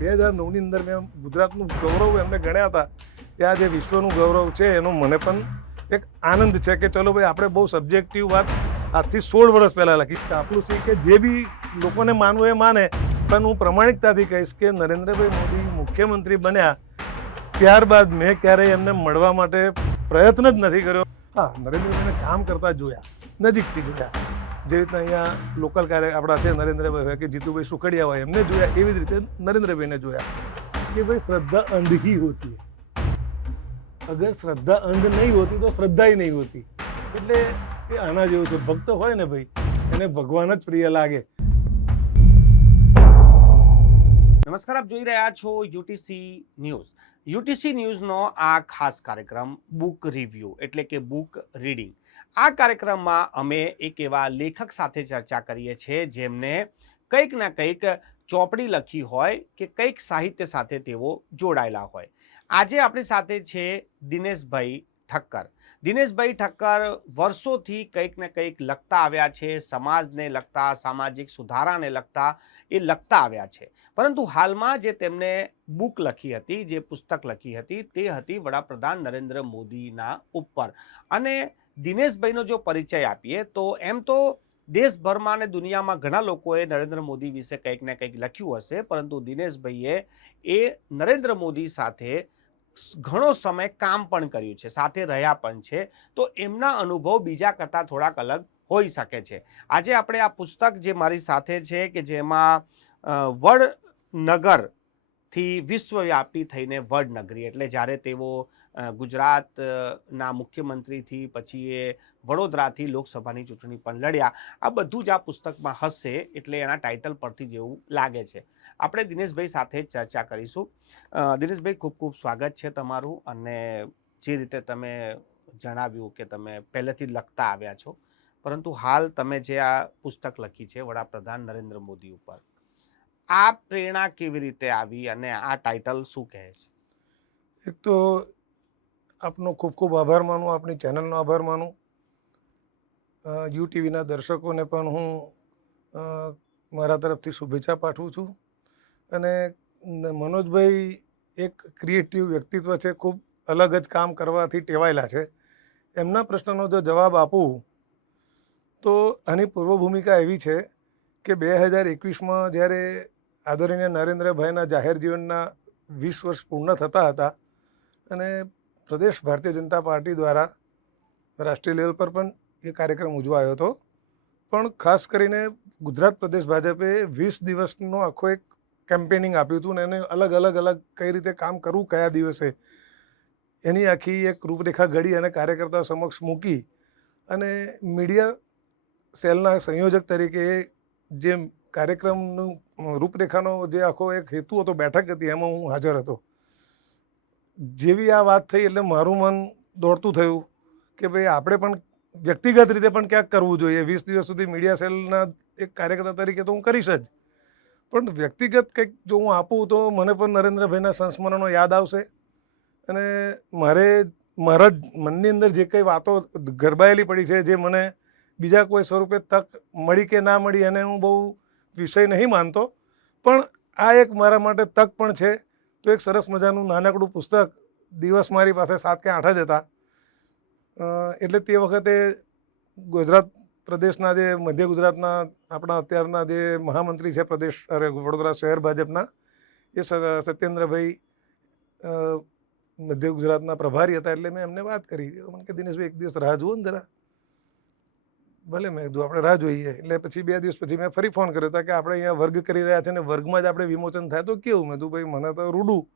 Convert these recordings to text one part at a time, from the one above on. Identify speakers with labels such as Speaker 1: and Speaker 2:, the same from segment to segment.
Speaker 1: બે હજાર નવની અંદર મેં ગુજરાતનું ગૌરવ એમને ગણ્યા હતા કે આ જે વિશ્વનું ગૌરવ છે એનો મને પણ એક આનંદ છે કે ચલો ભાઈ, આપણે બહુ સબ્જેક્ટિવ વાત આજથી સોળ વર્ષ પહેલાં લખી. ચાપલુસી કે જે બી લોકોને માનવું એ માને, પણ હું પ્રમાણિકતાથી કહીશ કે નરેન્દ્રભાઈ મોદી મુખ્યમંત્રી બન્યા ત્યારબાદ મેં ક્યારેય એમને મળવા માટે પ્રયત્ન જ નથી કર્યો. હા, નરેન્દ્રભાઈને કામ કરતા જોયા, નજીકથી જોયા. જે રીતના અહીંયા લોકલ કાર્ય આપણા છે, નરેન્દ્રભાઈ હોય કે જીતુભાઈ સુખડિયા હોય, એમને જોયા, એવી જ રીતે નરેન્દ્રભાઈને જોયા. કે ભાઈ શ્રદ્ધા અંધ હી હોતી? અગર શ્રદ્ધા અંધ નહીં હોતી તો શ્રદ્ધાય નહીં હોતી. એટલે એ આના જેવું છે. ભક્ત હોય ને ભાઈ, એને ભગવાન જ પ્રિય લાગે.
Speaker 2: નમસ્કાર, આપ જોઈ રહ્યા છો યુટીસી ન્યૂઝ. યુટીસી ન્યૂઝનો આ ખાસ કાર્યક્રમ બુક રિવ્યુ, એટલે કે બુક રીડિંગ. આ કાર્યક્રમમાં અમે એક એવા લેખક સાથે ચર્ચા કરીએ છીએ જેમને કંઈક ના કંઈક ચોપડી લખી હોય કે કંઈક સાહિત્ય સાથે તેઓ જોડાયેલા હોય. આજે આપણી સાથે છે દિનેશભાઈ ઠક્કર. દિનેશભાઈ ઠક્કર વર્ષોથી કંઈક ને કંઈક લખતા આવ્યા છે, સમાજને લગતા, સામાજિક સુધારાને લગતા એ લખતા આવ્યા છે. પરંતુ હાલમાં જે તેમણે બુક લખી હતી, જે પુસ્તક લખી હતી, તે હતી વડાપ્રધાન નરેન્દ્ર મોદીના ઉપર. અને દિનેશભાઈનો જો પરિચય આપીએ, તો એમ તો દેશભરમાં અને દુનિયામાં ઘણા લોકોએ નરેન્દ્ર મોદી વિશે કંઈક ને કંઈક લખ્યું હશે, પરંતુ દિનેશભાઈએ એ નરેન્દ્ર મોદી સાથે ઘણો સમય કામ પણ કર્યું છે, સાથે રહ્યા પણ છે, તો એમના અનુભવ બીજા કરતાં થોડાક અલગ હોઈ શકે છે. આજે આપણે આ પુસ્તક જે મારી સાથે છે, કે જેમાં વડનગરથી વિશ્વવ્યાપી થઈને વડનગરી, એટલે જ્યારે તેઓ ગુજરાતના મુખ્યમંત્રીથી પછી એ વડોદરાથી લોકસભાની ચૂંટણી પણ લડ્યા. આ બધું જ આ પુસ્તકમાં હશે એટલે એના ટાઇટલ પરથી જેવું લાગે છે. આપણે દિનેશભાઈ સાથે ચર્ચા કરીશું. દિનેશભાઈ, ખૂબ ખૂબ સ્વાગત છે તમારું અને જે રીતે તમે જણાવ્યું કે તમે પહેલેથી લખતા આવ્યા છો. પરંતુ હાલ તમે જે આ પુસ્તક લખી છે વડાપ્રધાન નરેન્દ્ર મોદી ઉપર, આ પ્રેરણા કેવી રીતે આવી અને આ ટાઇટલ શું કહે છે?
Speaker 1: એક તો આપનો ખૂબ ખૂબ આભાર માનું આપણી ચેનલનો આભાર માનું. યુ ટીવીના દર્શકોને પણ હું મારા તરફથી શુભેચ્છા પાઠવું છું. અને મનોજભાઈ એક ક્રિએટિવ વ્યક્તિત્વ છે, ખૂબ અલગ જ કામ કરવાથી ટેવાયેલા છે. એમના પ્રશ્નનો જો જવાબ આપું, તો આની પૂર્વ ભૂમિકા એવી છે કે બે હજાર એકવીસમાં જ્યારે આદરણીય નરેન્દ્રભાઈના જાહેર જીવનના વીસ વર્ષ પૂર્ણ થતા હતા અને પ્રદેશ ભારતીય જનતા પાર્ટી દ્વારા રાષ્ટ્રીય લેવલ પર પણ એ કાર્યક્રમ ઉજવાયો હતો. પણ ખાસ કરીને ગુજરાત પ્રદેશ ભાજપે વીસ દિવસનો આખો એક કેમ્પેનિંગ આપ્યું હતું ને એને અલગ અલગ અલગ કઈ રીતે કામ કરવું, કયા દિવસે એની આખી એક રૂપરેખા ઘડી અને કાર્યકર્તાઓ સમક્ષ મૂકી અને મીડિયા સેલના સંયોજક તરીકે જે કાર્યક્રમનું રૂપરેખાનો જે આખો એક હેતુ હતો, બેઠક હતી, એમાં હું હાજર હતો. જેવી આ વાત થઈ એટલે મારું મન દોડતું થયું કે ભાઈ આપણે પણ વ્યક્તિગત રીતે પણ ક્યાંક કરવું જોઈએ. વીસ દિવસ સુધી મીડિયા સેલના એક કાર્યકર્તા તરીકે તો હું કરીશ જ. પણ વ્યક્તિગત કંઈક જો હું આપું તો મને પણ નરેન્દ્રભાઈના સંસ્મરણો યાદ આવશે. અને મારે, મારા મનની અંદર જે કંઈ વાતો ગરબાયેલી પડી છે, જે મને બીજા કોઈ સ્વરૂપે તક મળી કે ના મળી એને હું બહુ વિષય નહીં માનતો. પણ આ એક મારા માટે તક પણ છે. તો એક સરસ મજાનું નાનકડું પુસ્તક દિવસ મારી પાસે સાત કે આઠ જ હતા. એટલે તે વખતે ગુજરાત પ્રદેશના જે મધ્ય ગુજરાતના આપણા અત્યારના જે મહામંત્રી છે પ્રદેશ, અરે વડોદરા શહેર ભાજપના, એ સત્યેન્દ્રભાઈ મધ્ય ગુજરાતના પ્રભારી હતા એટલે મેં એમને વાત કરી. મને કે, દિનેશભાઈ, એક દિવસ રાહ જુઓ ને જરા. ભલે મેં કીધું, આપણે રાહ જોઈએ. એટલે પછી બે દિવસ પછી મેં ફરી ફોન કર્યો હતો કે, આપણે અહીંયા વર્ગ કરી રહ્યા છે ને વર્ગમાં જ આપણે વિમોચન થાય. તો કેવું? મેં કીધું, ભાઈ, મને તો રૂડું.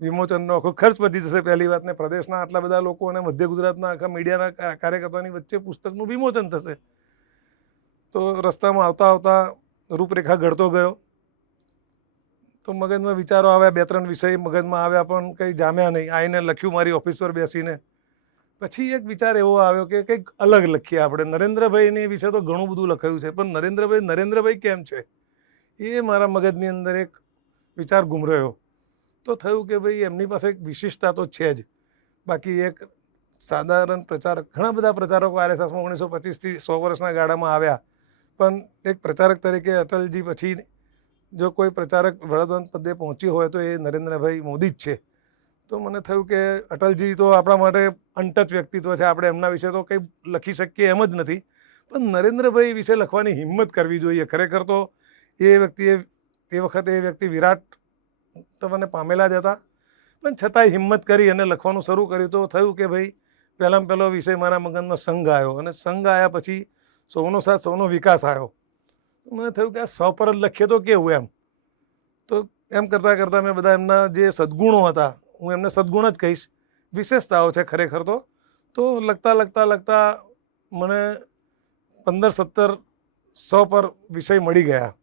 Speaker 1: વિમોચનનો આખો ખર્ચ પતી જશે પહેલી વાત ને પ્રદેશના આટલા બધા લોકો અને મધ્ય ગુજરાતના આખા મીડિયાના કાર્યકર્તાઓની વચ્ચે પુસ્તકનું વિમોચન થશે. તો રસ્તામાં આવતા આવતા રૂપરેખા ઘડતો ગયો. તો મગજમાં વિચારો આવ્યા, બે ત્રણ વિષય મગજમાં આવ્યા, પણ કંઈ જામ્યા નહીં. આવીને લખ્યું મારી ઓફિસ પર બેસીને. પછી એક વિચાર એવો આવ્યો કે કંઈક અલગ લખીએ આપણે. નરેન્દ્રભાઈની વિશે તો ઘણું બધું લખાયું છે, પણ નરેન્દ્રભાઈ નરેન્દ્રભાઈ કેમ છે? એ મારા મગજની અંદર એક વિચાર ગુમરાયો. તો થયું કે ભાઈ એમની પાસે એક વિશિષ્ટતા તો છે જ. બાકી એક સાધારણ પ્રચારક ઘણા બધા પ્રચારકો આરએસએસમાં ઓગણીસો પચીસથી સો વર્ષના ગાળામાં આવ્યા. પણ એક પ્રચારક તરીકે અટલજી પછી જો કોઈ પ્રચારક વડાપ્રધાન પદે પહોંચ્યો હોય તો એ નરેન્દ્રભાઈ મોદી જ છે. તો મને થયું કે અટલજી તો આપણા માટે અનટચ વ્યક્તિત્વ છે. આપણે એમના વિશે તો કંઈ લખી શકીએ એમ જ નથી. પણ નરેન્દ્રભાઈ વિશે લખવાની હિંમત કરવી જોઈએ. ખરેખર તો એ વ્યક્તિએ એ વખતે એ વ્યક્તિ વિરાટ તો મને પામેલા જ હતા. પણ છતાંય હિંમત કરી અને લખવાનું શરૂ કર્યું તો થયું કે ભાઈ, પહેલાં પહેલો વિષય મારા મગજમાં સંઘ આવ્યો અને સંઘ આવ્યા પછી સૌનો સાથ, સૌનો વિકાસ આવ્યો. મને થયું કે આ સૌ પર જ લખીએ તો કેવું એમ? તો એમ કરતાં કરતાં મેં બધા એમના જે સદ્ગુણો હતા હું એમને સદગુણ જ કહીશ. વિશેષતાઓ છે ખરેખર તો. તો લખતા લખતા લખતા મને પંદર, સત્તર, સો પર વિષય મળી ગયા.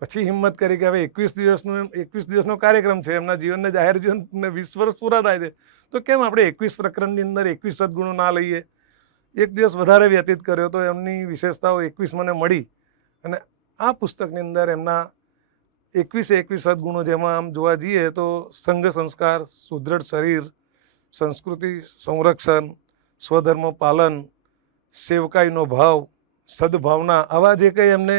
Speaker 1: પછી હિંમત કરી કે હવે એકવીસ દિવસનું એકવીસ દિવસનો કાર્યક્રમ છે. એમના જીવનને જાહેર જીવનને વીસ વર્ષ પૂરા થાય છે. તો કેમ આપણે એકવીસ પ્રકરણની અંદર એકવીસ સદગુણો ના લઈએ? એક દિવસ વધારે વ્યતીત કર્યો તો એમની વિશેષતાઓ એકવીસ મને મળી. અને આ પુસ્તકની અંદર એમના એકવીસે એકવીસ સદગુણો જેમાં આમ જોવા જઈએ તો સંઘ સંસ્કાર સુદૃઢ શરીર, સંસ્કૃતિ સંરક્ષણ, સ્વધર્મ પાલન, સેવકાઈનો ભાવ, સદભાવના આવા જે કંઈ એમને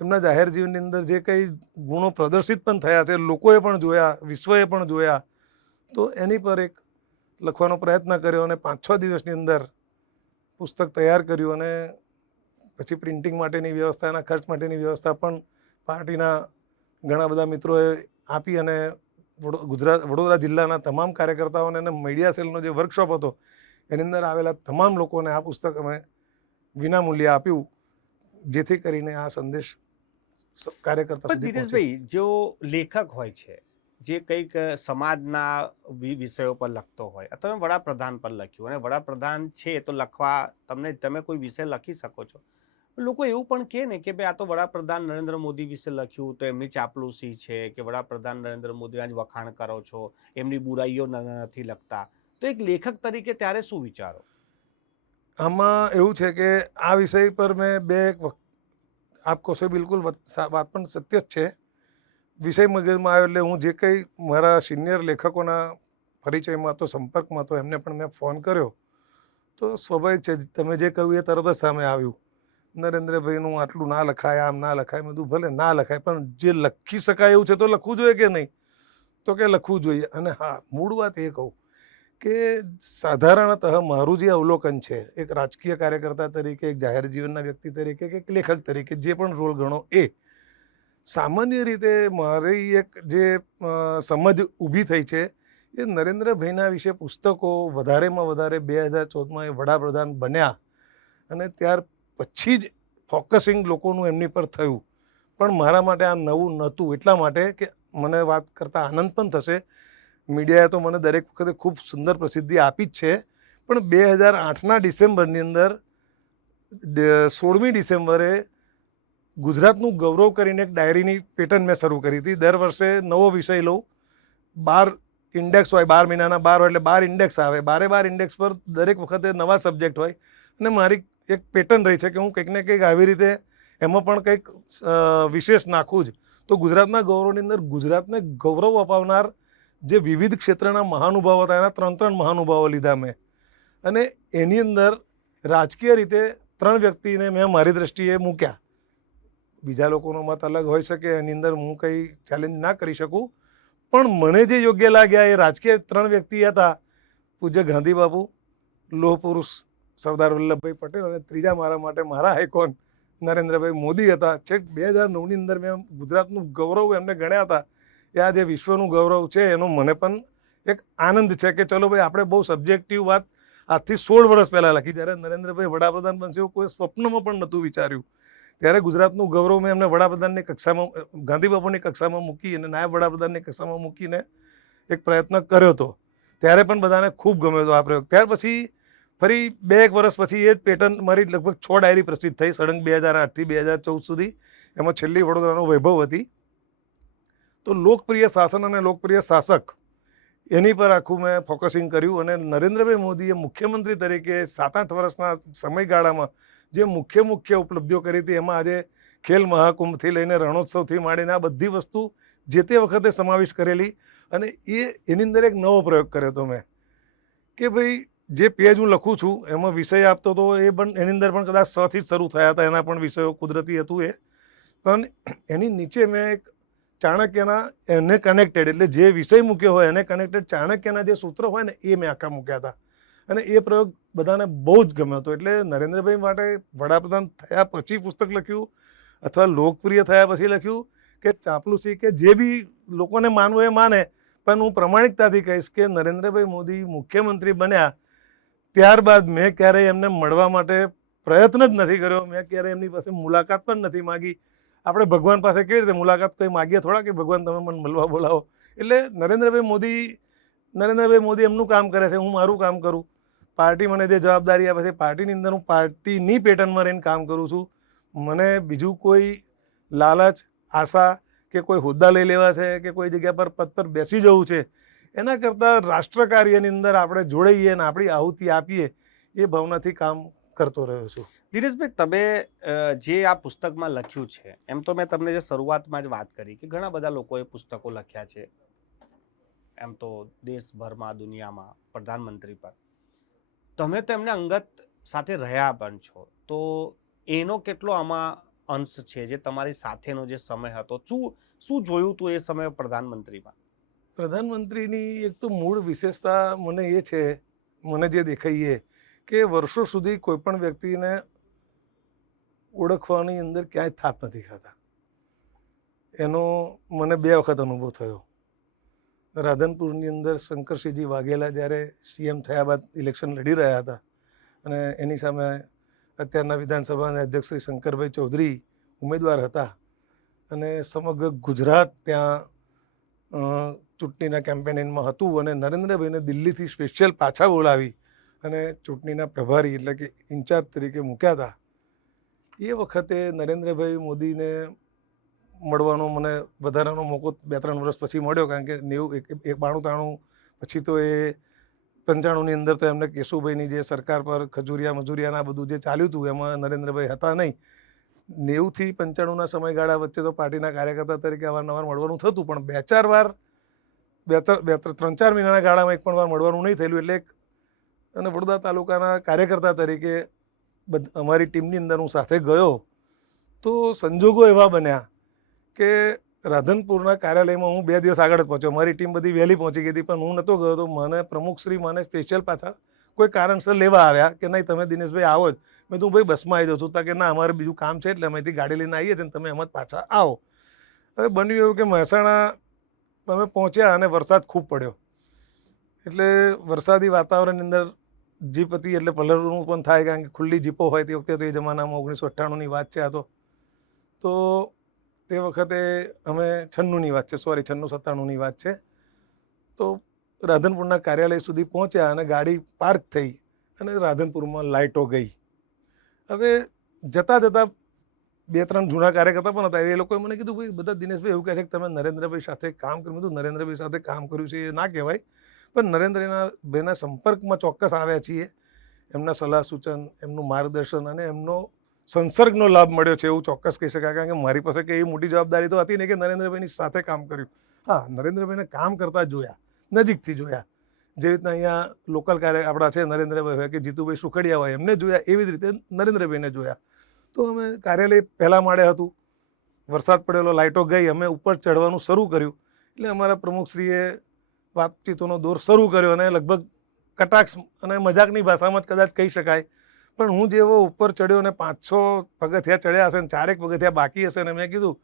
Speaker 1: એમના જાહેર જીવનની અંદર જે કંઈ ગુણો પ્રદર્શિત પણ થયા છે, લોકોએ પણ જોયા, વિશ્વએ પણ જોયા, તો એની પર એક લખવાનો પ્રયત્ન કર્યો અને પાંચ છ દિવસની અંદર પુસ્તક તૈયાર કર્યું અને પછી પ્રિન્ટિંગ માટેની વ્યવસ્થા, એના ખર્ચ માટેની વ્યવસ્થા પણ પાર્ટીના ઘણા બધા મિત્રોએ આપી અને ગુજરાત વડોદરા જિલ્લાના તમામ કાર્યકર્તાઓને અને મીડિયા સેલનો જે વર્કશોપ હતો એની અંદર આવેલા તમામ લોકોને આ પુસ્તક અમે વિનામૂલ્યે આપ્યું જેથી કરીને આ સંદેશ કાર્યકર્તા
Speaker 2: ધીરેશભાઈ જેઓ લેખક હોય છે જે કંઈક સમાજના વિષયો પર લખતો હોય અથવા વડાપ્રધાન પર લખ્યું અને વડાપ્રધાન છે તો લખવા તમને તમે કોઈ વિષય લખી શકો છો. લોકો એવું પણ કહે ને કે ભાઈ આ તો વડાપ્રધાન નરેન્દ્ર મોદી વિશે લખ્યું તો એમની ચાપલુસી છે કે વડાપ્રધાન નરેન્દ્ર મોદીના જ વખાણ કરો છો, એમની બુરાઈઓ નથી લખતા. તો એક લેખક તરીકે ત્યારે શું વિચારો?
Speaker 1: આમાં એવું છે કે આ વિષય પર મેં બે આપ કહો છો બિલકુલ વાત પણ સત્ય જ છે. વિષય મગજમાં આવ્યો એટલે હું જે કંઈ મારા સિનિયર લેખકોના પરિચયમાં તો સંપર્કમાં તો એમને પણ મેં ફોન કર્યો. તો સ્વાભાવિક છે, તમે જે કહ્યું એ તરત જ સામે આવ્યું. નરેન્દ્રભાઈનું આટલું ના લખાય, આમ ના લખાય બધું ભલે ના લખાય, પણ જે લખી શકાય એવું છે તો લખવું જોઈએ કે નહીં? તો કે લખવું જોઈએ. અને હા, મૂળ વાત એ કહું કે સાધારણતઃ મારું જે અવલોકન છે, એક રાજકીય કાર્યકર્તા તરીકે, એક જાહેર જીવનના વ્યક્તિ તરીકે, કે એક લેખક તરીકે, જે પણ રોલ ગણો એ, સામાન્ય રીતે મારી એક જે સમજ ઊભી થઈ છે એ નરેન્દ્રભાઈના વિશે પુસ્તકો વધારેમાં વધારે બે હજાર ચૌદમાં એ વડાપ્રધાન બન્યા અને ત્યાર પછી જ ફોકસિંગ લોકોનું એમની પર થયું. પણ મારા માટે આ નવું નહોતું. એટલા માટે કે મને વાત કરતાં આનંદ પણ થશે. મીડિયાએ તો મને દરેક વખતે ખૂબ સુંદર પ્રસિદ્ધિ આપી જ છે. પણ બે હજાર આઠના ડિસેમ્બરની અંદર સોળમી ડિસેમ્બરે ગુજરાતનું ગૌરવ કરીને એક ડાયરીની પેટર્ન મેં શરૂ કરી હતી. દર વર્ષે નવો વિષય લઉં. બાર ઇન્ડેક્સ હોય, બાર મહિનાના બાર હોય એટલે બાર ઇન્ડેક્સ આવે. બારે બાર ઇન્ડેક્સ પર દરેક વખતે નવા સબ્જેક્ટ હોય અને મારી એક પેટર્ન રહી છે કે હું કંઈક ને કંઈક આવી રીતે એમાં પણ કંઈક વિશેષ નાખું જ. તો ગુજરાતના ગૌરવની અંદર ગુજરાતને ગૌરવ અપાવનાર જે વિવિધ ક્ષેત્રના મહાનુભાવો હતા, એના ત્રણ ત્રણ મહાનુભાવો લીધા મેં. અને એની અંદર રાજકીય રીતે ત્રણ વ્યક્તિને મેં મારી દ્રષ્ટિએ મૂક્યા. બીજા લોકોનો મત અલગ હોઈ શકે, એની અંદર હું કંઈ ચેલેન્જ ના કરી શકું. પણ મને જે યોગ્ય લાગ્યા એ રાજકીય ત્રણ વ્યક્તિ હતા. પૂજ્ય ગાંધી બાપુ લોહ પુરુષ સરદાર વલ્લભભાઈ પટેલ અને ત્રીજા મારા માટે મારા આઇકોન નરેન્દ્રભાઈ મોદી હતા. છેક બે હજાર નવની અંદર મેં ગુજરાતનું ગૌરવ એમને ગણ્યા હતા. એ આ જે વિશ્વનું ગૌરવ છે એનો મને પણ એક આનંદ છે કે ચલો ભાઈ, આપણે બહુ સબ્જેક્ટિવ વાત આજથી સોળ વર્ષ પહેલાં લખી. જ્યારે નરેન્દ્રભાઈ વડાપ્રધાન બનશે એવું કોઈ સ્વપ્નમાં પણ નહોતું વિચાર્યું. ત્યારે ગુજરાતનું ગૌરવ મેં એમને વડાપ્રધાનની કક્ષામાં ગાંધી બાપુની કક્ષામાં મૂકી અને નાયબ વડાપ્રધાનની કક્ષામાં મૂકીને એક પ્રયત્ન કર્યો હતો. ત્યારે પણ બધાને ખૂબ ગમ્યો હતો આ પ્રયોગ. ત્યાર પછી ફરી બે એક વર્ષ પછી એ જ પેટર્ન મારી લગભગ છ ડાયરી પ્રસિદ્ધ થઈ. સળંગ બે હજાર આઠથી બે હજાર ચૌદ સુધી. એમાં છેલ્લી વડોદરાનો વૈભવ હતી. તો લોકપ્રિય શાસન અને લોકપ્રિય શાસક એની પર આખું મેં ફોકસિંગ કર્યું અને નરેન્દ્રભાઈ મોદીએ મુખ્યમંત્રી તરીકે સાત આઠ વર્ષના સમયગાળામાં જે મુખ્ય મુખ્ય ઉપલબ્ધિઓ કરી હતી, એમાં આજે ખેલ મહાકુંભથી લઈને રણોત્સવથી માંડીને આ બધી વસ્તુ જે તે વખતે સમાવિષ્ટ કરેલી અને એ એની અંદર એક નવો પ્રયોગ કર્યો હતો મેં. કે ભાઈ જે પેજ હું લખું છું, એમાં વિષય આપતો હતો એ પણ, એની અંદર પણ કદાચ સથી જ શરૂ થયા હતા, એના પણ વિષયો કુદરતી હતું એ. પણ એની નીચે મેં એક ચાણક્યના, એને કનેક્ટેડ એટલે જે વિષય મૂક્યો હોય, એને કનેક્ટેડ ચાણક્યના જે સૂત્રો હોય ને, એ મેં આખા મૂક્યા હતા. અને એ પ્રયોગ બધાને બહુ જ ગમ્યો હતો, એટલે નરેન્દ્રભાઈ માટે વડાપ્રધાન થયા પછી પુસ્તક લખ્યું, અથવા લોકપ્રિય થયા પછી લખ્યું, કે ચાપલુસી કે જે બી લોકોને માનવું એ માને, પણ હું પ્રમાણિકતાથી કહીશ કે નરેન્દ્રભાઈ મોદી મુખ્યમંત્રી બન્યા ત્યારબાદ મેં ક્યારેય એમને મળવા માટે પ્રયત્ન જ નથી કર્યો. મેં ક્યારેય એમની પાસે મુલાકાત પણ નથી માગી. આપણે ભગવાન પાસે કેવી રીતે મુલાકાત કંઈ માગીએ? થોડા કે ભગવાન તમે મને મળવા બોલાવો. એટલે નરેન્દ્રભાઈ મોદી નરેન્દ્રભાઈ મોદી એમનું કામ કરે છે, હું મારું કામ કરું. પાર્ટી મને જે જવાબદારી આપે છે, પાર્ટીની અંદર હું પાર્ટીની પેટર્નમાં રહીને કામ કરું છું. મને બીજું કોઈ લાલચ, આશા કે કોઈ હોદ્દા લઈ લેવા છે કે કોઈ જગ્યા પર પદ પર બેસી જવું છે એના કરતાં રાષ્ટ્ર કાર્યની અંદર આપણે જોડાઈએ અને આપણી આહુતિ આપીએ, એ ભાવનાથી કામ કરતો રહ્યો છું.
Speaker 2: ધીરજભાઈ, તમે જે આ પુસ્તકમાં લખ્યું છે, એમ તો મેં તમને જે શરૂઆતમાં જ વાત કરી કે ઘણા બધા લોકોએ પુસ્તકો લખ્યા છે, એમ તો દેશભરમાં, દુનિયામાં, પ્રધાનમંત્રી પર. તમે તો એમને અંગત સાથે રહ્યા પણ છો, તો એનો કેટલો આમાં અંશ છે, જે તમારી સાથેનો જે સમય હતો? શું શું જોયું તું એ સમય પ્રધાનમંત્રીમાં?
Speaker 1: પ્રધાનમંત્રીની એક તો મૂળ વિશેષતા મને એ છે, મને જે દેખાઈએ કે વર્ષો સુધી કોઈપણ વ્યક્તિને ઓળખવાની અંદર ક્યાંય થાપ નથી ખાતા. એનો મને બે વખત અનુભવ થયો. રાધનપુરની અંદર શંકરસિંહજી વાઘેલા જ્યારે સીએમ થયા બાદ ઇલેક્શન લડી રહ્યા હતા અને એની સામે અત્યારના વિધાનસભાના અધ્યક્ષ શ્રી શંકરભાઈ ચૌધરી ઉમેદવાર હતા અને સમગ્ર ગુજરાત ત્યાં ચૂંટણીના કેમ્પેનિંગમાં હતું અને નરેન્દ્રભાઈને દિલ્હીથી સ્પેશિયલ પાછા બોલાવી અને ચૂંટણીના પ્રભારી એટલે કે ઇન્ચાર્જ તરીકે મૂક્યા હતા. એ વખતે નરેન્દ્રભાઈ મોદીને મળવાનો મને વધારાનો મોકો બે ત્રણ વર્ષ પછી મળ્યો કારણ કે નેવું એક એક બાણું ત્રાણું પછી તો એ પંચાણુંની અંદર તો એમને કેશુભાઈની જે સરકાર પર ખજૂરિયા મજૂરિયાના બધું જે ચાલ્યું હતું, એમાં નરેન્દ્રભાઈ હતા નહીં. નેવુંથી પંચાણુંના સમયગાળા વચ્ચે તો પાર્ટીના કાર્યકર્તા તરીકે અવારનવાર મળવાનું થતું, પણ બે ચાર વાર, બે બે ત્રણ ચાર મહિનાના ગાળામાં એક પણ વાર મળવાનું નહીં થયેલું એટલે અને વડોદરા તાલુકાના કાર્યકર્તા તરીકે અમારી ટીમની અંદર હું સાથે ગયો તો સંજોગો એવા બન્યા કે રાધનપુરના કાર્યાલયમાં હું બે દિવસ આગળ જ પહોંચ્યો. મારી ટીમ બધી વહેલી પહોંચી ગઈ હતી, પણ હું નહોતો ગયો તો મને પ્રમુખશ્રી મને સ્પેશિયલ પાછા કોઈ કારણસર લેવા આવ્યા કે નહીં, તમે દિનેશભાઈ આવો જ. મેં તું ભાઈ, બસમાં આવી જાઉં છું તા કે, ના, અમારે બીજું કામ છે એટલે અમે ગાડી લઈને આવીએ છીએ તમે એમ જ પાછા આવો. હવે બન્યું એવું કે મહેસાણા અમે પહોંચ્યા અને વરસાદ ખૂબ પડ્યો. એટલે વરસાદી વાતાવરણની અંદર જીપ હતી એટલે પલરવું પણ થાય કારણ કે ખુલ્લી જીપો હોય તે વખતે તો એ જમાનામાં ઓગણીસો અઠ્ઠાણુંની વાત છે આ તો. તો તે વખતે અમે છન્નુંની વાત છે, સોરી, છન્નું સત્તાણુંની વાત છે. તો રાધનપુરના કાર્યાલય સુધી પહોંચ્યા અને ગાડી પાર્ક થઈ અને રાધનપુરમાં લાઇટો ગઈ. હવે જતાં જતાં બે ત્રણ જૂના કાર્યકર્તા પણ હતા. એ લોકોએ મને કીધું, ભાઈ, બધા દિનેશભાઈ એવું કહે છે કે તમે નરેન્દ્રભાઈ સાથે કામ કર્યું. હતું નરેન્દ્રભાઈ સાથે કામ કર્યું છે એ ના કહેવાય. પણ નરેન્દ્રના ભાઈના સંપર્કમાં ચોક્કસ આવ્યા છીએ. એમના સલાહ સૂચન, એમનું માર્ગદર્શન અને એમનો સંસર્ગનો લાભ મળ્યો છે એવું ચોક્કસ કહી શકાય. કારણ કે મારી પાસે કે એ મોટી જવાબદારી તો હતી નહીં કે નરેન્દ્રભાઈની સાથે કામ કર્યું. હા, નરેન્દ્રભાઈને કામ કરતા જોયા. નજીકથી જોયા. જે રીતના અહીંયા લોકલ કાર્ય આપણા છે નરેન્દ્રભાઈ હોય કે જીતુભાઈ સુખડિયા હોય, એમને જોયા, એવી જ રીતે નરેન્દ્રભાઈને જોયા. તો અમે કાર્યાલય પહેલાં માળે હતું. વરસાદ પડેલો લાઇટો ગઈ, અમે ઉપર ચડવાનું શરૂ કર્યું. એટલે અમારા પ્રમુખશ્રીએ વાતચીતોનો દોર શરૂ કર્યો અને લગભગ કટાક્ષ અને મજાકની ભાષામાં જ કદાચ કહી શકાય. પણ હું જેવો ઉપર ચડ્યો ને પાંચસો પગથિયા ચડ્યા હશે ને ચારેક પગથિયા બાકી હશે ને મેં કીધું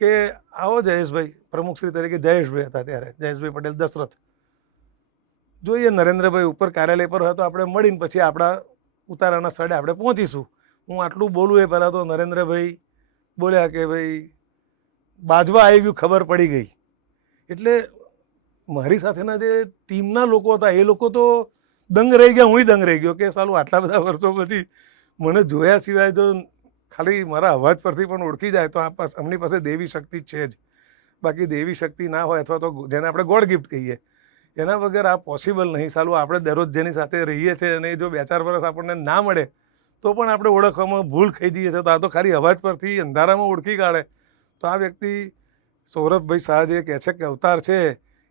Speaker 1: કે આવો જયેશભાઈ પ્રમુખશ્રી તરીકે જયેશભાઈ હતા ત્યારે, જયેશભાઈ પટેલ દશરથ. જોઈએ નરેન્દ્રભાઈ ઉપર કાર્યાલય પર હોય તો આપણે મળીને પછી આપણા ઉતારાના સ્થળે આપણે પહોંચીશું. હું આટલું બોલું એ પહેલાં તો નરેન્દ્રભાઈ બોલ્યા કે ભાઈ, બાજવા આવી ગયું, ખબર પડી ગઈ. એટલે મારી સાથેના જે ટીમના લોકો હતા, એ લોકો તો દંગ રહી ગયા હું દંગ રહી ગયો કે સાલું આટલા બધા વર્ષો પછી મને જોયા સિવાય જો ખાલી મારા અવાજ પરથી પણ ઓળખી જાય તો આ પાસે અમની પાસે દેવી શક્તિ છે જ. બાકી દેવી શક્તિ ના હોય અથવા તો જેને આપણે ગોડ ગિફ્ટ કહીએ, એના વગર આ પોસિબલ નહીં. સાલું આપણે દરરોજ જેની સાથે રહીએ છીએ અને જો બે ચાર વર્ષ આપણને ના મળે, તો પણ આપણે ઓળખવામાં ભૂલ ખાઈ જઈએ છીએ તો આ તો ખાલી અવાજ પરથી અંધારામાં ઓળખી કાઢે. તો આ વ્યક્તિ સૌરભભાઈ શાહ જે કહે છે કે અવતાર છે,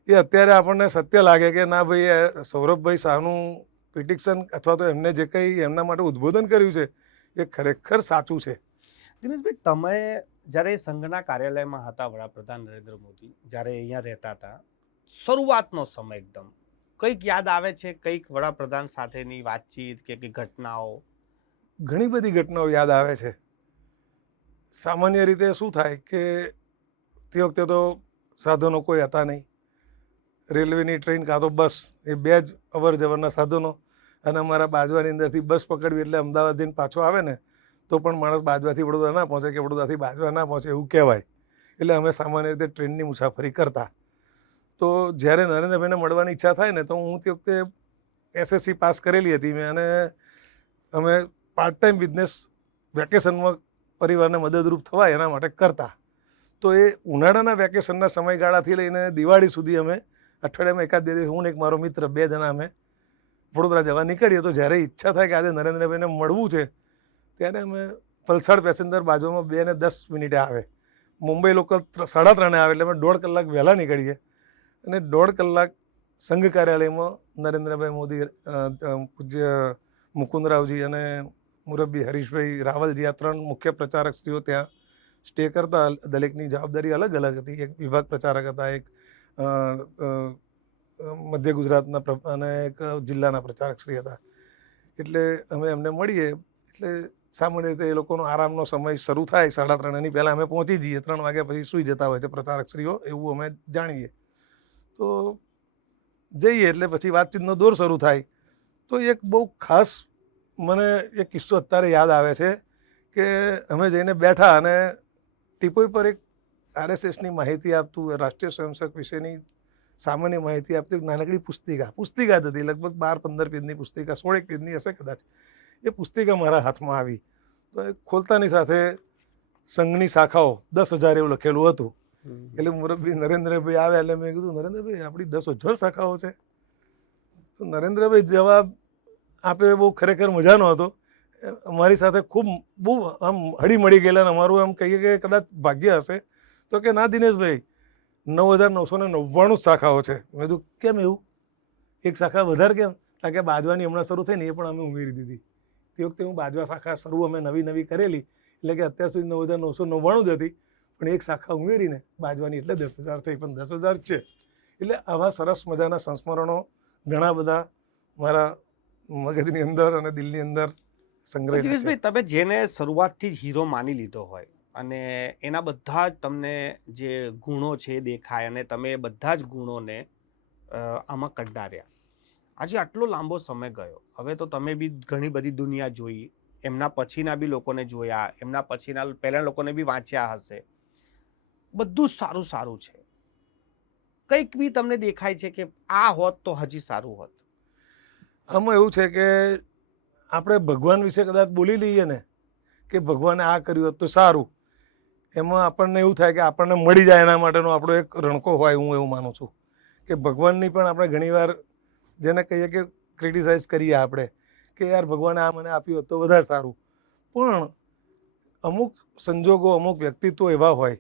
Speaker 1: એ અત્યારે આપણને સત્ય લાગે કે ના ભાઈ સૌરભભાઈ શાહનું પિટિક્શન અથવા તો એમને જે કંઈ એમના માટે ઉદ્બોધન કર્યું છે એ ખરેખર સાચું છે.
Speaker 2: દિનેશભાઈ, તમે જ્યારે સંઘના કાર્યાલયમાં હતા વડાપ્રધાન નરેન્દ્ર મોદી, જ્યારે અહીંયા રહેતા હતા, શરૂઆતનો સમય એકદમ. કંઈક યાદ આવે છે? કંઈક વડાપ્રધાન સાથેની વાતચીત કે કંઈક ઘટનાઓ?
Speaker 1: ઘણી બધી ઘટનાઓ યાદ આવે છે. સામાન્ય રીતે શું થાય કે તે વખતે તો સાધનો કોઈ હતા નહીં. રેલવેની ટ્રેન કાં તો બસ, એ બે જ અવર જવરના સાધનો અને અમારા બાજવાની અંદરથી બસ પકડવી એટલે અમદાવાદ જઈને પાછો આવે ને, તો પણ માણસ બાજવાથી વડોદરા ના પહોંચે કે વડોદરાથી બાજવા ના પહોંચે એવું કહેવાય. એટલે અમે સામાન્ય રીતે ટ્રેનની મુસાફરી કરતા. તો જ્યારે નરેન્દ્રભાઈને મળવાની ઈચ્છા થાય ને, તો હું તે વખતે એસએસસી પાસ કરેલી હતી મેં અને અમે પાર્ટ ટાઈમ બિઝનેસ વેકેશનમાં પરિવારને મદદરૂપ થવાય એના માટે કરતા. તો એ ઉનાળાના વેકેશનના સમયગાળાથી લઈને દિવાળી સુધી અમે, અઠવાડિયામાં એકાદ બે દિવસ હું ને એક મારો મિત્ર, બે જણા અમે વડોદરા જવા નીકળીએ તો જ્યારે ઈચ્છા થાય કે આજે નરેન્દ્રભાઈને મળવું છે, ત્યારે અમે પલસાડ પેસેન્જર બાજુમાં બે ને દસ મિનિટે આવે. મુંબઈ લોકલ સાડા ત્રણે આવે એટલે અમે દોઢ કલાક વહેલા નીકળીએ. અને દોઢ કલાક સંઘ કાર્યાલયમાં નરેન્દ્રભાઈ મોદી પૂજ્ય મુકુંદરાવજી અને મુરબ્બી હરીશભાઈ રાવલજી આ ત્રણ મુખ્ય પ્રચારક સ્ત્રીઓ ત્યાં સ્ટે કરતા. દરેકની જવાબદારી અલગ અલગ હતી. એક વિભાગ પ્રચારક હતા, એક મધ્ય ગુજરાતના અને એક જિલ્લાના પ્રચારકશ્રી હતા. એટલે અમે એમને મળીએ, એટલે સામાન્ય રીતે એ લોકોનો આરામનો સમય શરૂ થાય સાડા ત્રણ એની પહેલાં અમે પહોંચી જઈએ, ત્રણ વાગ્યા પછી સૂઈ જતા હોય છે પ્રચારકશ્રીઓ એવું અમે જાણીએ. તો જઈએ એટલે પછી વાતચીતનો દોર શરૂ થાય. તો એક બહુ ખાસ મને એક કિસ્સો અત્યારે યાદ આવે છે કે અમે જઈને બેઠા અને ટીપોઈ પર એક આરએસએસની માહિતી આપતું રાષ્ટ્રીય સ્વયંસેવક વિશેની સામાન્ય માહિતી આપતી એક નાનકડી પુસ્તિકા પુસ્તિકા જ હતી. લગભગ બાર પંદર પેજની પુસ્તિકા સોળેક પેજની હશે કદાચ. એ પુસ્તિકા મારા હાથમાં આવી. તો એ ખોલતાની સાથે સંઘની શાખાઓ દસ હજાર એવું લખેલું હતું. એટલે મુરબ્બી નરેન્દ્રભાઈ આવ્યા એટલે મેં કીધું નરેન્દ્રભાઈ આપણી દસ હજાર શાખાઓ છે. તો નરેન્દ્રભાઈ જવાબ આપે બહુ ખરેખર મજાનો હતો. અમારી સાથે ખૂબ બહુ આમ હળી મળી ગયેલા અને અમારું એમ કહીએ કે કદાચ ભાગ્ય હશે. તો કે ના દિનેશભાઈ નવ હજાર નવસો ને નવ્વાણું જ શાખાઓ છે. મેં કીધું કેમ એવું? એક શાખા વધારે કેમ? કારણ કે બાજવાની હમણાં શરૂ થઈ ને એ પણ અમે ઉમેરી દીધી. તે વખતે હું બાજવા શાખા શરૂ અમે નવી નવી કરેલી એટલે કે અત્યાર સુધી નવ હજાર નવસો નવ્વાણું જ હતી. પણ એક શાખા ઉમેરીને બાજવાની એટલે દસ હજાર થઈ પણ દસ હજાર છે. એટલે આવા સરસ મજાના સંસ્મરણો ઘણા બધા મારા મગજની અંદર અને દિલની અંદર
Speaker 2: સંગ્રહ. તમે જેને શરૂઆતથી જ હીરો માની લીધો હોય અને એના બધા જ તમને જે ગુણો છે દેખાય અને તમે બધા જ ગુણોને આમાં કઢાર્યા આજે આટલો લાંબો સમય ગયો. હવે તો તમે બી ઘણી બધી દુનિયા જોઈ. એમના પછીના બી લોકોને જોયા. એમના પછીના પહેલાં લોકોને બી વાંચ્યા હશે. બધું સારું સારું છે. કંઈક બી તમને દેખાય છે કે આ હોત તો હજી સારું હોત.
Speaker 1: આમાં એવું છે કે આપણે ભગવાન વિશે કદાચ બોલી લઈએ ને, કે ભગવાને આ કર્યું હોત તો સારું. એમાં આપણને એવું થાય કે આપણને મળી જાય એના માટેનો આપણો એક રણકો હોય, હું એવું માનું છું. કે ભગવાનની પણ આપણે ઘણીવાર જેને કહીએ કે ક્રિટિસાઇઝ કરીએ આપણે, કે યાર ભગવાને આ મને આપ્યું તો વધારે સારું. પણ અમુક સંજોગો, અમુક વ્યક્તિત્વો એવા હોય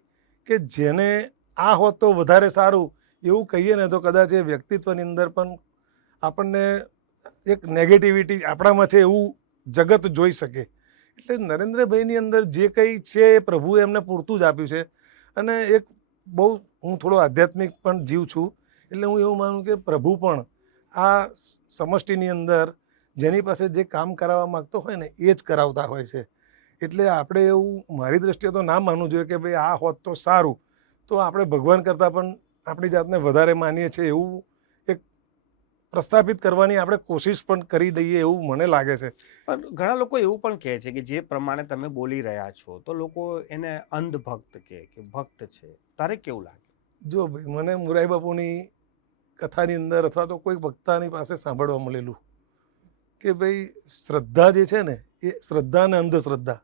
Speaker 1: કે જેને આ હોત તો વધારે સારું, એવું કહીએ ને તો કદાચ એ વ્યક્તિત્વની અંદર પણ આપણને એક નેગેટિવિટી આપણામાં છે એવું જગત જોઈ શકે. એટલે નરેન્દ્રભાઈની અંદર જે કંઈ છે એ પ્રભુએ એમને પૂરતું જ આપ્યું છે. અને એક બહુ હું થોડો આધ્યાત્મિક પણ જીવ છું, એટલે હું એવું માનું કે પ્રભુ પણ આ સમષ્ટિની અંદર જેની પાસે જે કામ કરાવવા માગતો હોય ને એ જ કરાવતા હોય છે. એટલે આપણે એવું મારી દ્રષ્ટિએ તો ના માનવું જોઈએ કે ભાઈ આ હોત તો સારું. તો આપણે ભગવાન કરતાં પણ આપણી જાતને વધારે માનીએ છીએ એવું પ્રસ્થાપિત કરવાની આપણે કોશિશ પણ કરી દઈએ એવું મને લાગે છે.
Speaker 2: પણ ઘણા લોકો એવું પણ કહે છે કે જે પ્રમાણે તમે બોલી રહ્યા છો તો લોકો એને અંધભક્ત કહે કે ભક્ત છે. તારે કેવું લાગે?
Speaker 1: જો ભાઈ મને મુરાઈ બાપુની કથાની અંદર અથવા તો કોઈ ભક્તાની પાસે સાંભળવા મળેલું કે ભાઈ શ્રદ્ધા જે છે ને એ શ્રદ્ધા અને અંધશ્રદ્ધા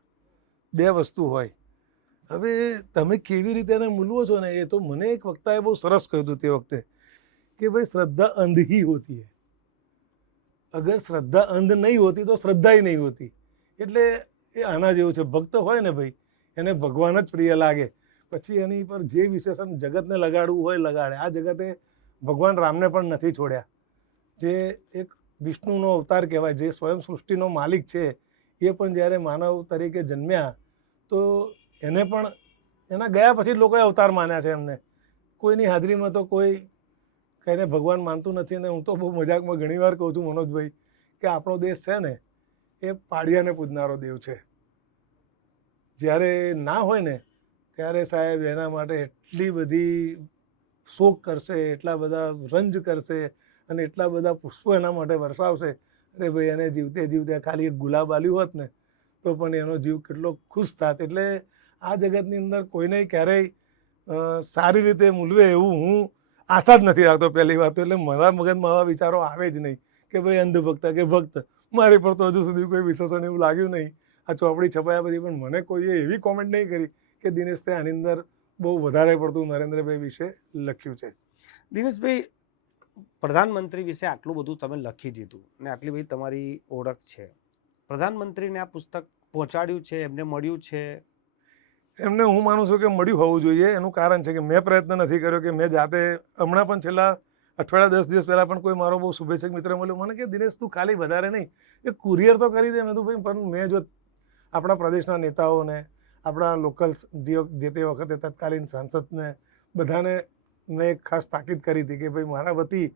Speaker 1: બે વસ્તુ હોય. હવે તમે કેવી રીતે એને મૂલવો છો ને એ તો મને એક વક્તાએ બહુ સરસ કહ્યું હતું તે વખતે. કે ભાઈ શ્રદ્ધા અંધ ही होती है અગર શ્રદ્ધા અંધ નહીં હોતી તો શ્રદ્ધા ही નહીં હોતી એટલે એ આના જેવું છે ભક્ત હોય ને ભાઈ એને ભગવાન જ પ્રિય લાગે પછી એની પર જે વિશેષણ જગતને લગાડવું હોય લગાડે આ જગતે ભગવાન રામને પણ નથી છોડ્યા જે એક વિષ્ણુનો અવતાર કહેવાય જે સ્વયં સૃષ્ટિનો માલિક છે એ પણ જ્યારે માનવ તરીકે જન્મ્યા તો એને પણ એના ગયા પછી જ લોકોએ અવતાર માન્યા છે એમને કોઈની હાજરીમાં તો કોઈ કઈને ભગવાન માનતું નથી અને હું તો બહુ મજાકમાં ઘણીવાર કહું છું મનોજભાઈ કે આપણો દેશ છે ને, એ પાડિયાને પૂજનારો દેવ છે. જ્યારે ના હોય ને, ત્યારે સાહેબ એના માટે એટલી બધી શોક કરશે, એટલા બધા રંજ કરશે અને એટલા બધા પુષ્પો એના માટે વરસાવશે. અરે ભાઈ, એને જીવતે જીવતે ખાલી એક ગુલાબ આલ્યું હોત ને, તો પણ એનો જીવ કેટલો ખુશ થાત. એટલે આ જગતની અંદર કોઈને ક્યારેય સારી રીતે મૂલવે એવું હું આશા જ નથી રાખતો પહેલી વાત તો એટલે મારા મગજમાં આવા વિચારો આવે જ નહીં કે ભાઈ અંધભક્ત કે ભક્ત. મારી પર તો હજુ સુધી કોઈ વિશેષણ એવું લાગ્યું નહીં. આ ચોપડી છપાયા પછી પણ મને કોઈએ એવી કોમેન્ટ નહીં કરી કે દિનેશ તે આની અંદર બહુ વધારે પડતું નરેન્દ્રભાઈ વિશે લખ્યું છે.
Speaker 2: દિનેશભાઈ, પ્રધાનમંત્રી વિશે આટલું બધું તમે લખી દીધું ને આટલી બધી તમારી ઓળખ છે. પ્રધાનમંત્રીને આ પુસ્તક પહોંચાડ્યું છે, એમને મળ્યું છે.
Speaker 1: એમને હું માનું છું કે મળ્યું હોવું જોઈએ. એનું કારણ છે કે મેં પ્રયત્ન નથી કર્યો કે મેં જાતે હમણાં પણ છેલ્લા અઠવાડિયા દસ દિવસ પહેલાં પણ કોઈ મારો બહુ શુભેચ્છક મિત્ર મળ્યો. મને કે, દિનેશ, તું ખાલી વધારે નહીં. એ કુરિયર તો કરી દે. મેં ભાઈ, પણ મેં જો આપણા પ્રદેશના નેતાઓને, આપણા લોકલ જે તે વખતે તત્કાલીન સાંસદને બધાને મેં એક ખાસ તાકીદ કરી હતી કે, ભાઈ, મારા વતી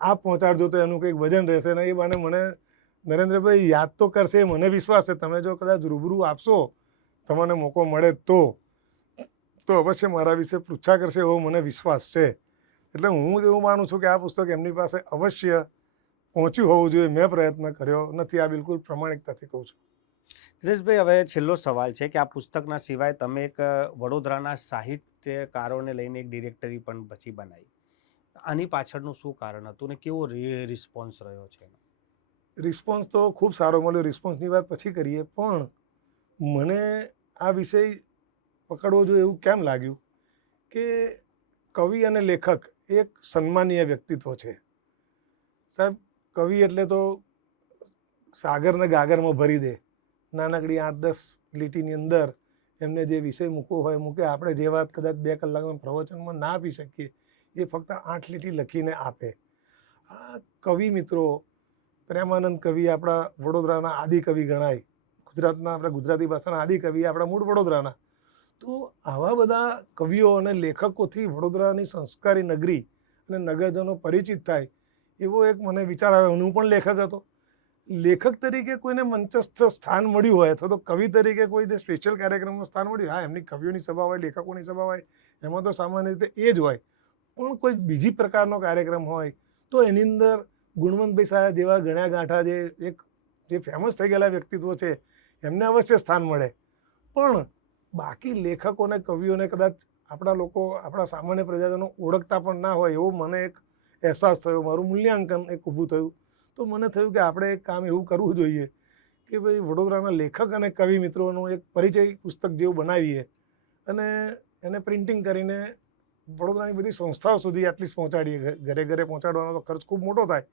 Speaker 1: આપ પહોંચાડજો તો એનું કંઈક વજન રહેશે. ને એ બાને મને, નરેન્દ્રભાઈ, યાદ તો કરશે, મને વિશ્વાસ છે. તમે જો કદાચ રૂબરૂ આપશો તમને મોકો મળે તો તો અવશ્ય મારા વિશે પૃચ્છા કરશે એવો મને વિશ્વાસ છે. એટલે હું એવું માનું છું કે આ પુસ્તક એમની પાસે અવશ્ય પહોંચ્યું હોવું જોઈએ. મેં પ્રયત્ન કર્યો નથી. આ બિલકુલ પ્રમાણિકતાથી કહું છું.
Speaker 2: દિનેશભાઈ હવે છેલ્લો સવાલ છે કે આ પુસ્તકના સિવાય તમે એક વડોદરાના સાહિત્યકારોને લઈને એક ડિરેક્ટરી પણ પછી બનાવી. આની પાછળનું શું કારણ હતું ને કેવો રિસ્પોન્સ રહ્યો છે
Speaker 1: રિસ્પોન્સ તો ખૂબ સારો મળ્યો. રિસ્પોન્સની વાત પછી કરીએ. પણ મને આ વિષય પકડવો જોઈએ એવું કેમ લાગ્યું? કે કવિ અને લેખક એક સન્માનીય વ્યક્તિત્વ છે. સાહેબ, કવિ એટલે તો સાગરને ગાગરમાં ભરી દે. નાનકડી આઠ દસ લીટીની અંદર એમને જે વિષય મૂકવો હોય મૂકે. આપણે જે વાત કદાચ બે કલાકમાં પ્રવચનમાં ના આપી શકીએ, એ ફક્ત આઠ લીટી લખીને આપે. આ કવિ મિત્રો, પ્રેમાનંદ કવિ આપણા વડોદરાના આદિ કવિ ગણાય. ગુજરાતના આપણા ગુજરાતી ભાષાના આદિ કવિ આપણા મૂળ વડોદરાના. તો આવા બધા કવિઓ અને લેખકોથી વડોદરાની સંસ્કારી નગરી અને નગરજનો પરિચિત થાય, એવો એક મને વિચાર આવ્યો. હું પણ લેખક હતો. લેખક તરીકે કોઈને મંચસ્થ સ્થાન મળ્યું હોય અથવા તો કવિ તરીકે કોઈને સ્પેશિયલ કાર્યક્રમમાં સ્થાન મળ્યું હા, એમની કવિઓની સભા હોય, લેખકોની સભા હોય, એમાં તો સામાન્ય રીતે એ જ હોય. પણ કોઈ બીજી પ્રકારનો કાર્યક્રમ હોય, તો એની અંદર ગુણવંતભાઈ સાહેબ જેવા ગણ્યા ગાંઠા જે એક, જે ફેમસ થઈ ગયેલા વ્યક્તિત્વ છે એમને અવશ્ય સ્થાન મળે. પણ બાકી લેખકોને કવિઓને કદાચ આપણા લોકો, આપણા સામાન્ય પ્રજાજનો ઓળખતા પણ ના હોય એવો મને એક અહેસાસ થયો. મારું મૂલ્યાંકન એક ઊભું થયું. તો મને થયું કે આપણે એક કામ એવું કરવું જોઈએ કે ભાઈ વડોદરાના લેખક અને કવિ મિત્રોનું એક પરિચય પુસ્તક જેવું બનાવીએ અને એને પ્રિન્ટિંગ કરીને વડોદરાની બધી સંસ્થાઓ સુધી એટલીસ્ટ પહોંચાડીએ. ઘરે ઘરે પહોંચાડવાનો તો ખર્ચ ખૂબ મોટો થાય.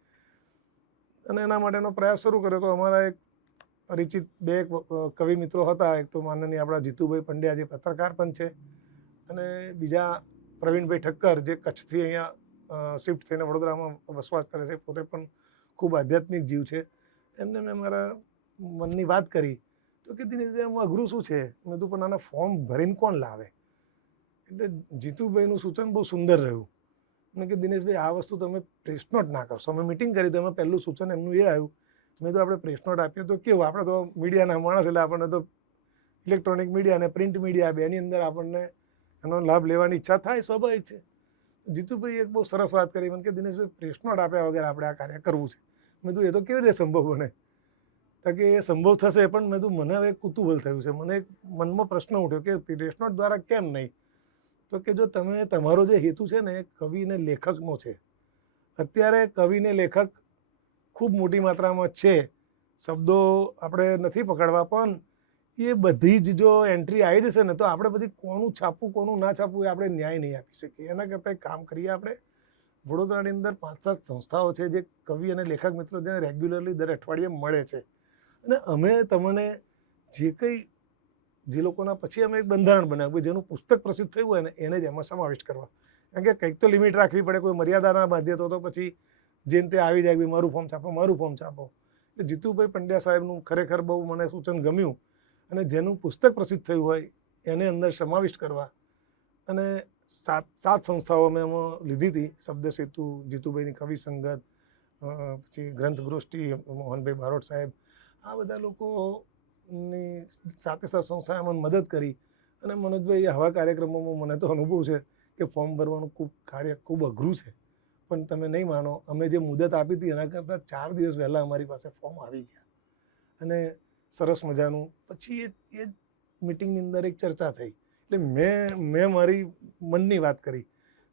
Speaker 1: અને એના માટેનો પ્રયાસ શરૂ કર્યો તો અમારા એક પરિચિત બે કવિ મિત્રો હતા. એક તો માનનીય આપણા જીતુભાઈ પંડ્યા, જે પત્રકાર પણ છે. અને બીજા પ્રવીણભાઈ ઠક્કર, જે કચ્છથી અહીંયા શિફ્ટ થઈને વડોદરામાં વસવાટ કરે છે. પોતે પણ ખૂબ આધ્યાત્મિક જીવ છે. એમને મેં મારા મનની વાત કરી. તો કે દિનેશભાઈ આમાં અઘરું શું છે? મેં તું પણ આના ફોર્મ ભરીને કોણ લાવે? એટલે જીતુભાઈનું સૂચન બહુ સુંદર રહ્યું. મેં કે દિનેશભાઈ, આ વસ્તુ તમે પ્રેસ નોટ ના કરશો. અમે મિટિંગ કરી તો એમાં પહેલું સૂચન એમનું એ આવ્યું મેં તો આપણે પ્રેસ નોટ આપ્યો તો કેવું? આપણે તો મીડિયાના માણસ એટલે આપણને તો ઇલેક્ટ્રોનિક મીડિયા અને પ્રિન્ટ મીડિયા બેની અંદર આપણને એનો લાભ લેવાની ઈચ્છા થાય, સ્વાભાવિક છે. જીતુભાઈ એક બહુ સરસ વાત કરી. મને કે, દિનેશભાઈ પ્રેસ નોટ આપ્યા વગર આપણે આ કાર્ય કરવું છે. મેં કીધું, એ તો કેવી રીતે સંભવ બને? તો કે, એ સંભવ થશે પણ મેં કીધું, મને હવે કુતૂહલ થયું છે. મને એક મનમાં પ્રશ્ન ઉઠ્યો કે પ્રેસ નોટ દ્વારા કેમ નહીં? તો કે, જો તમે, તમારો જે હેતુ છે ને, એ કવિ અને લેખકનો છે. અત્યારે કવિને લેખક ખૂબ મોટી માત્રામાં છે. શબ્દો આપણે નથી પકડવા, પણ એ બધી જ જો એન્ટ્રી આવી જશે ને, તો આપણે બધી કોનું છાપવું, કોનું ના છાપવું એ આપણે ન્યાય નહીં આપી શકીએ. એના કરતાં કામ કરીએ આપણે. વડોદરાની અંદર પાંચ સાત સંસ્થાઓ છે જે કવિ અને લેખક મિત્રો જેને રેગ્યુલરલી દર અઠવાડિયે મળે છે. અને અમે તમને જે કંઈ, જે લોકોના પછી અમે એક બંધારણ બનાવ્યું જેનું પુસ્તક પ્રસિદ્ધ થયું હોય ને, એને જ એમાં સમાવેશ કરવા. કારણ કે કંઈક તો લિમિટ રાખવી પડે, કોઈ મર્યાદાના બાંધીએ તો તો પછી જેમ તે આવી જાય મારું ફોર્મ છાપો મારું ફોર્મ છાપો એટલે જીતુભાઈ પંડ્યા સાહેબનું ખરેખર બહુ મને સૂચન ગમ્યું અને જેનું પુસ્તક પ્રસિદ્ધ થયું હોય એને અંદર સમાવિષ્ટ કરવા અને સાત સાત સંસ્થાઓ અમે એમાં લીધી હતી. શબ્દ સેતુ, જીતુભાઈની કવિ સંગત પછી ગ્રંથ ગોષ્ઠી, મોહનભાઈ બારોટ સાહેબ, આ બધા લોકોની સાથે સાથે સંસ્થાએ અમને મદદ કરી અને મનોજભાઈ આવા કાર્યક્રમોમાં મને તો અનુભવ છે કે ફોર્મ ભરવાનું ખૂબ, કાર્ય ખૂબ અઘરું છે. પણ તમે નહીં માનો અમે જે મુદત આપી હતી એના કરતાં ચાર દિવસ પહેલાં અમારી પાસે ફોર્મ આવી ગયા. અને સરસ મજાનું, પછી એ એ મિટિંગની અંદર એક ચર્ચા થઈ. એટલે મેં મેં મારી મનની વાત કરી.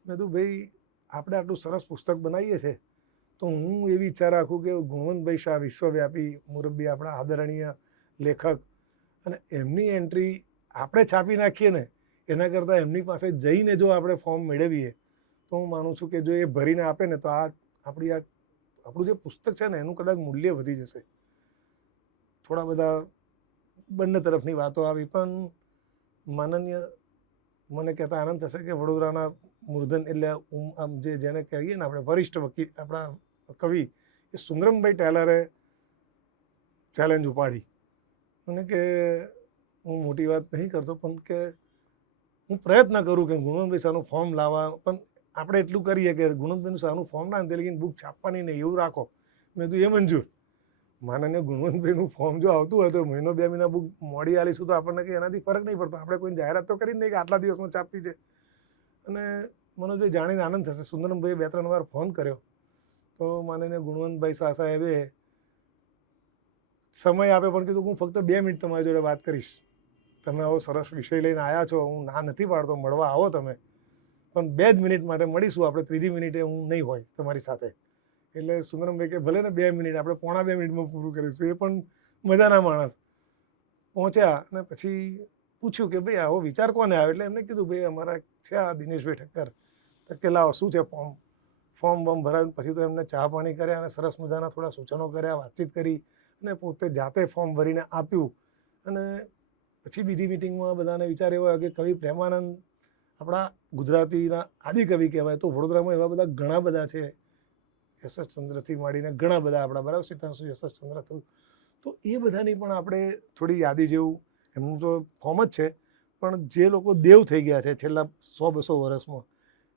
Speaker 1: મેં કીધું, ભાઈ, આપણે આટલું સરસ પુસ્તક બનાવીએ છીએ તો હું એવી ઈચ્છા રાખું કે ગુણવંતભાઈ શાહ વિશ્વવ્યાપી મુરબ્બી, આપણા આદરણીય લેખક, અને એમની એન્ટ્રી આપણે છાપી નાખીએ ને, એના કરતાં એમની પાસે જઈને જો આપણે ફોર્મ મેળવીએ તો હું માનું છું કે જો એ ભરીને આપે ને તો આ આપણી આ આપણું જે પુસ્તક છે ને, એનું કદાચ મૂલ્ય વધી જશે. થોડા બધા બંને તરફની વાતો આવી, પણ માનનીય મને કહેતા આનંદ થશે કે વડોદરાના મૂર્ધન એટલે આમ જે જેને કહીએ ને આપણે વરિષ્ઠ વકીલ, આપણા કવિ એ સુંદરમભાઈ ટેલરે ચેલેન્જ ઉપાડી. મને કે હું મોટી વાત નહીં કરતો પણ કે હું પ્રયત્ન કરું કે ગુણવંતભાઈ શાહનું ફોર્મ લાવવા, પણ આપણે એટલું કરીએ કે ગુણવંતબેન શાહનું ફોર્મ ના તે લગીને બુક છાપવાની નહીં એવું રાખો. મેં તું એ મંજૂર. માનનીય ગુણવંતભાઈનું ફોર્મ જો આવતું હોય તો મહિનો બે મહિના બુક મોડી આલીશું તો આપણને કંઈ એનાથી ફરક નહીં પડતો. આપણે કોઈ જાહેરાત તો કરી નહીં કે આટલા દિવસમાં છાપી છે. અને મનોજભાઈ જાણીને આનંદ થશે. સુંદરમભાઈએ બે ત્રણ વાર ફોન કર્યો. તો માનનીય ગુણવંતભાઈ શાહ સાહેબે સમય આપે પણ કીધું હું ફક્ત બે મિનિટ તમારી જોડે વાત કરીશ. તમે આવો સરસ વિષય લઈને આવ્યા છો. હું ના નથી પાડતો. મળવા આવો તમે. પણ બે જ મિનિટ માટે મળીશું. આપણે ત્રીજી મિનિટે હું નહીં હોય તમારી સાથે. એટલે સુંદરમભાઈ કે ભલે ને બે મિનિટ, આપણે પોણા બે મિનિટમાં પૂરું કરીશું. એ પણ મજાના માણસ. પહોંચ્યા અને પછી પૂછ્યું કે ભાઈ, આવો વિચાર કોને આવ્યો એટલે એમને કીધું, ભાઈ, અમારા છે આ દિનેશભાઈ ઠક્કર. કે, લાવો, શું છે ફોર્મ? ફોર્મ બોર્મ ભરાવ્યું પછી તો એમને ચા પાણી કર્યા અને સરસ મજાના થોડા સૂચનો કર્યા, વાતચીત કરી અને પોતે જાતે ફોર્મ ભરીને આપ્યું. અને પછી બીજી મિટિંગમાં બધાને વિચાર એવો કે કવિ પ્રેમાનંદ આપણા ગુજરાતીના આદિકવિ કહેવાય તો વડોદરામાં એવા બધા ઘણા બધા છે. યશસ્ચંદ્રથી માંડીને ઘણા બધા આપણા, બરાબર? સીતાંશુ યશસ્ચંદ્ર થયું તો એ બધાની પણ આપણે થોડી યાદી જેવું, એમનું તો ફોર્મ જ છે. પણ જે લોકો દેવ થઈ ગયા છે છેલ્લા સો બસો વર્ષમાં,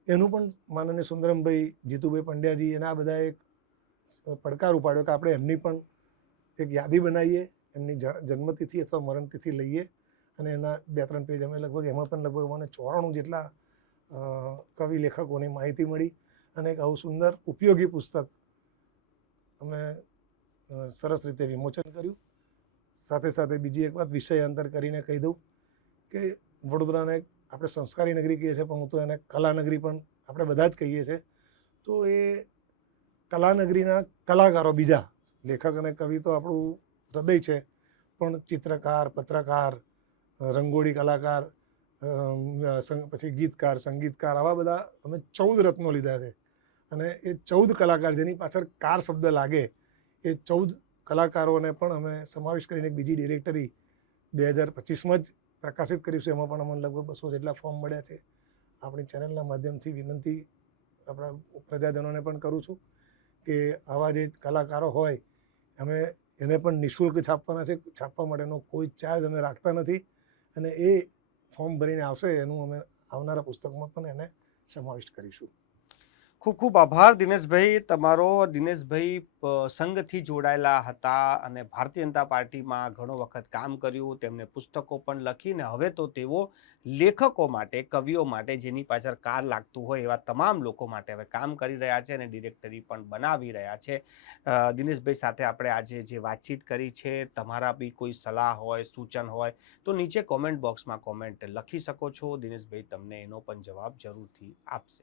Speaker 1: એનું પણ માનનીય સુંદરમભાઈ, જીતુભાઈ પંડ્યાજી, એના બધા એક પડકાર ઉપાડ્યો કે આપણે એમની પણ એક યાદી બનાવીએ, એમની જન્મતિથિ અથવા મરણતિથિ લઈએ. અને એના બે ત્રણ પેજ અમે લગભગ એમાં પણ લગભગ મને ચોરાણું જેટલા કવિ લેખકોની માહિતી મળી અને એક આવું સુંદર ઉપયોગી પુસ્તક અમે સરસ રીતે વિમોચન કર્યું. સાથે સાથે બીજી એક વાત વિષય અંતર કરીને કહી દઉં કે વડોદરાને આપણે સંસ્કારી નગરી કહીએ છીએ, પણ હું તો એને કલાનગરી પણ આપણે બધા જ કહીએ છીએ. તો એ કલાનગરીના કલાકારો બીજા, લેખક અને કવિ તો આપણું હૃદય છે, પણ ચિત્રકાર, પત્રકાર રંગોળી કલાકાર પછી ગીતકાર, સંગીતકાર, આવા બધા અમે ચૌદ રત્નો લીધા છે. અને એ ચૌદ કલાકાર જેની પાછળ કાર શબ્દ લાગે, એ ચૌદ કલાકારોને પણ અમે સમાવેશ કરીને એક બીજી ડિરેક્ટરી બે હજાર પચીસમાં જ પ્રકાશિત કરીશું એમાં પણ અમને લગભગ બસો જેટલા ફોર્મ મળ્યા છે. આપણી ચેનલના માધ્યમથી વિનંતી આપણા પ્રજાજનોને પણ કરું છું કે આવા જે કલાકારો હોય, અમે એને પણ નિઃશુલ્ક છાપવાના છે. છાપવા માટેનો કોઈ ચાર્જ અમે રાખતા નથી. અને એ ફોર્મ ભરીને આવશે એનું અમે આવનારા પુસ્તકમાં પણ એને સમાવિષ્ટ કરીશું.
Speaker 2: ખૂબ ખૂબ આભાર દિનેશભાઈ. તમારો દિનેશભાઈ સંઘથી જોડાયેલા હતા અને ભારતીય જનતા પાર્ટીમાં ઘણો વખત કામ કર્યું, તેમને પુસ્તકો પણ લખીને હવે તો તેઓ લેખકો માટે, કવિઓ માટે જેની પાછળ કાર લાગતું હોય એવા તમામ લોકો માટે હવે કામ કરી રહ્યા છે અને ડિરેક્ટરી પણ બનાવી રહ્યા છે. દિનેશભાઈ સાથે આપણે આજે જે વાતચીત કરી છે, તમારા બી કોઈ સલાહ હોય, સૂચન હોય, તો નીચે કોમેન્ટ બોક્સમાં કોમેન્ટ લખી શકો છો. દિનેશભાઈ તમને એનો પણ જવાબ જરૂરથી આપશે.